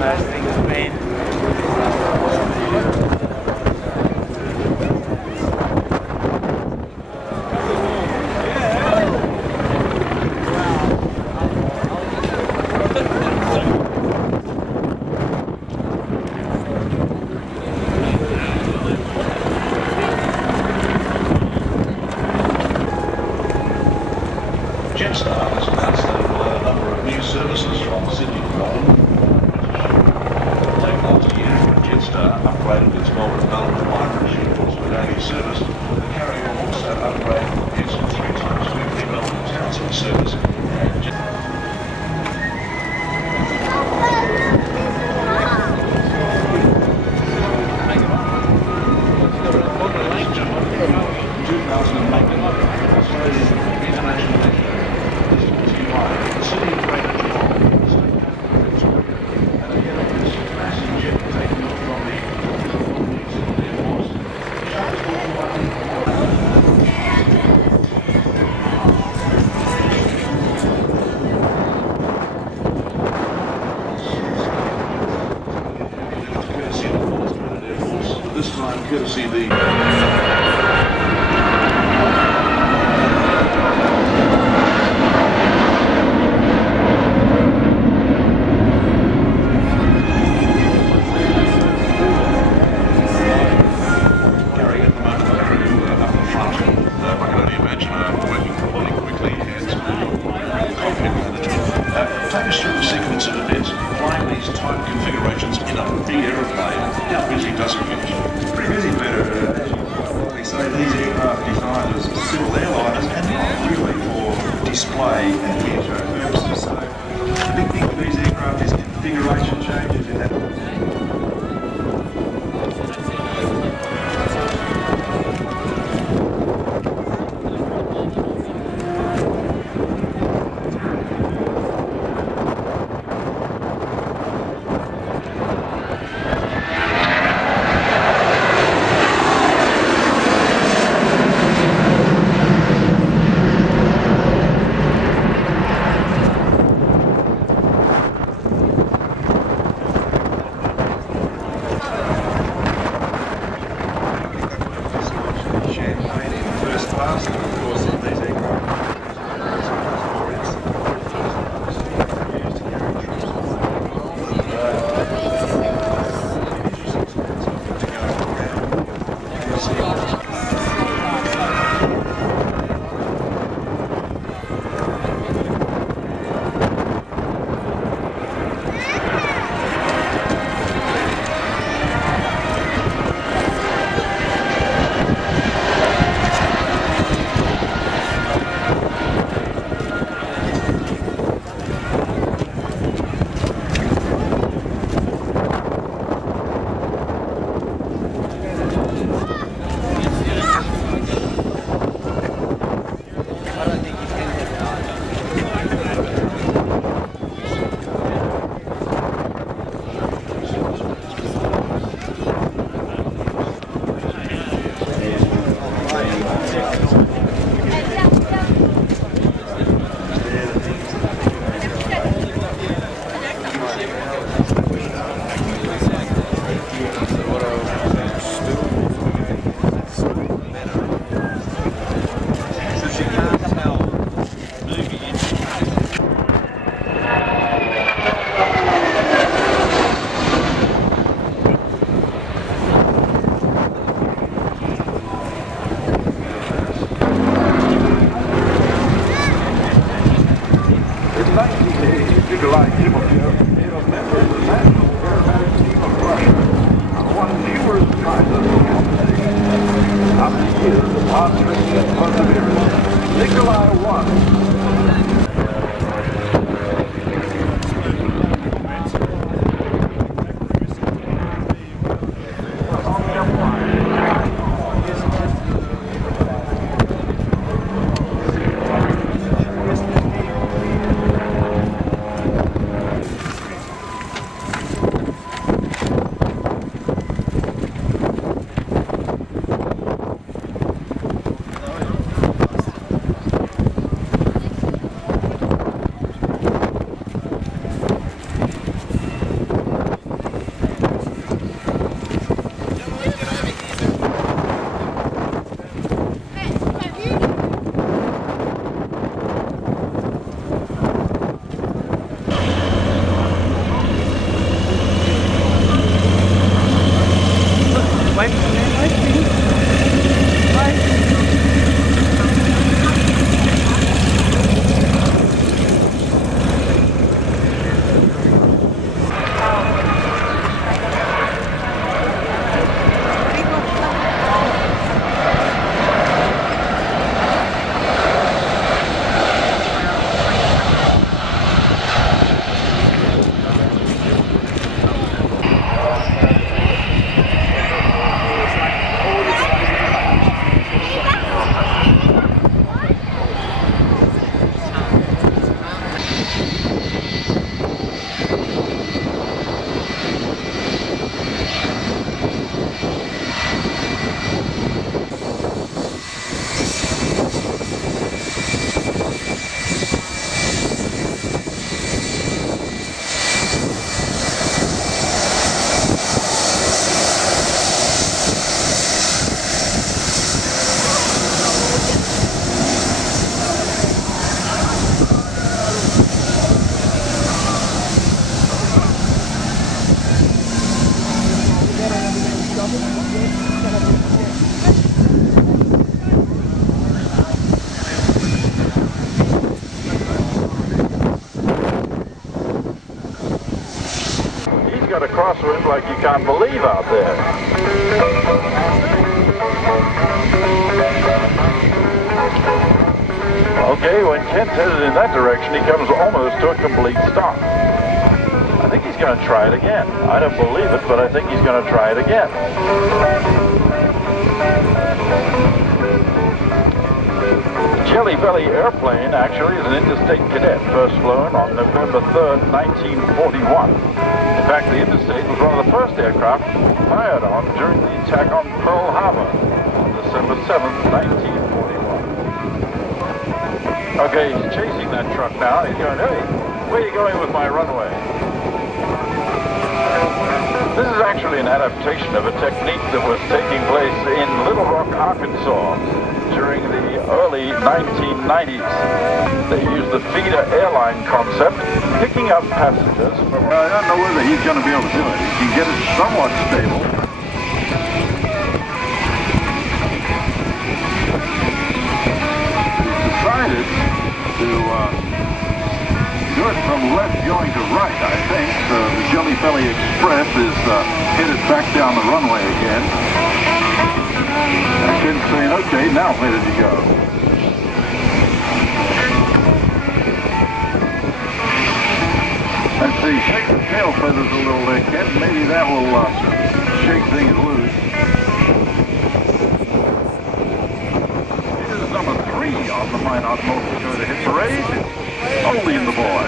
those things have been. Jetstar has announced that it will add a number of new services from Sydney to Melbourne. Late last year, Jetstar upgraded its Melbourne Melbourne Migrant schedules for daily service. The carrier will also upgrade its 3 times weekly Melbourne Townsend service. This time, courtesy the take us through the sequence of events, flying these type configurations in a big aeroplane. How busy does it get? Pretty busy, Peter. As you rightly say, these aircraft are designed as civil airliners and not really for display and air show purposes. So the big thing with these aircraft is configuration changes in that. got a crosswind like you can't believe out there. Okay, when Kent's headed in that direction, he comes almost to a complete stop. I think he's going to try it again. I don't believe it, but I think he's going to try it again. Jelly Belly airplane actually is an interstate cadet, first flown on November 3rd, 1941. In fact, the interstate was one of the first aircraft fired on during the attack on Pearl Harbor on December 7th, 1941. Okay, he's chasing that truck now. He's going, hey, where are you going with my runway? This is actually an adaptation of a technique that was taking place in Little Rock, Arkansas during the early 1990s. They used the feeder airline concept, picking up passengers from... I don't know whether he's going to be able to do it. He can get it somewhat stable. He's decided to do it from left going to right, I think. The Jelly Belly Express is headed back down the runway again. And Ken's saying, okay, now where did you go? Let's see, shake the tail feathers a little there, Ken. Maybe that will shake things loose. This is number 3 on the Minot Motor Show to hit parade. Holding the boy.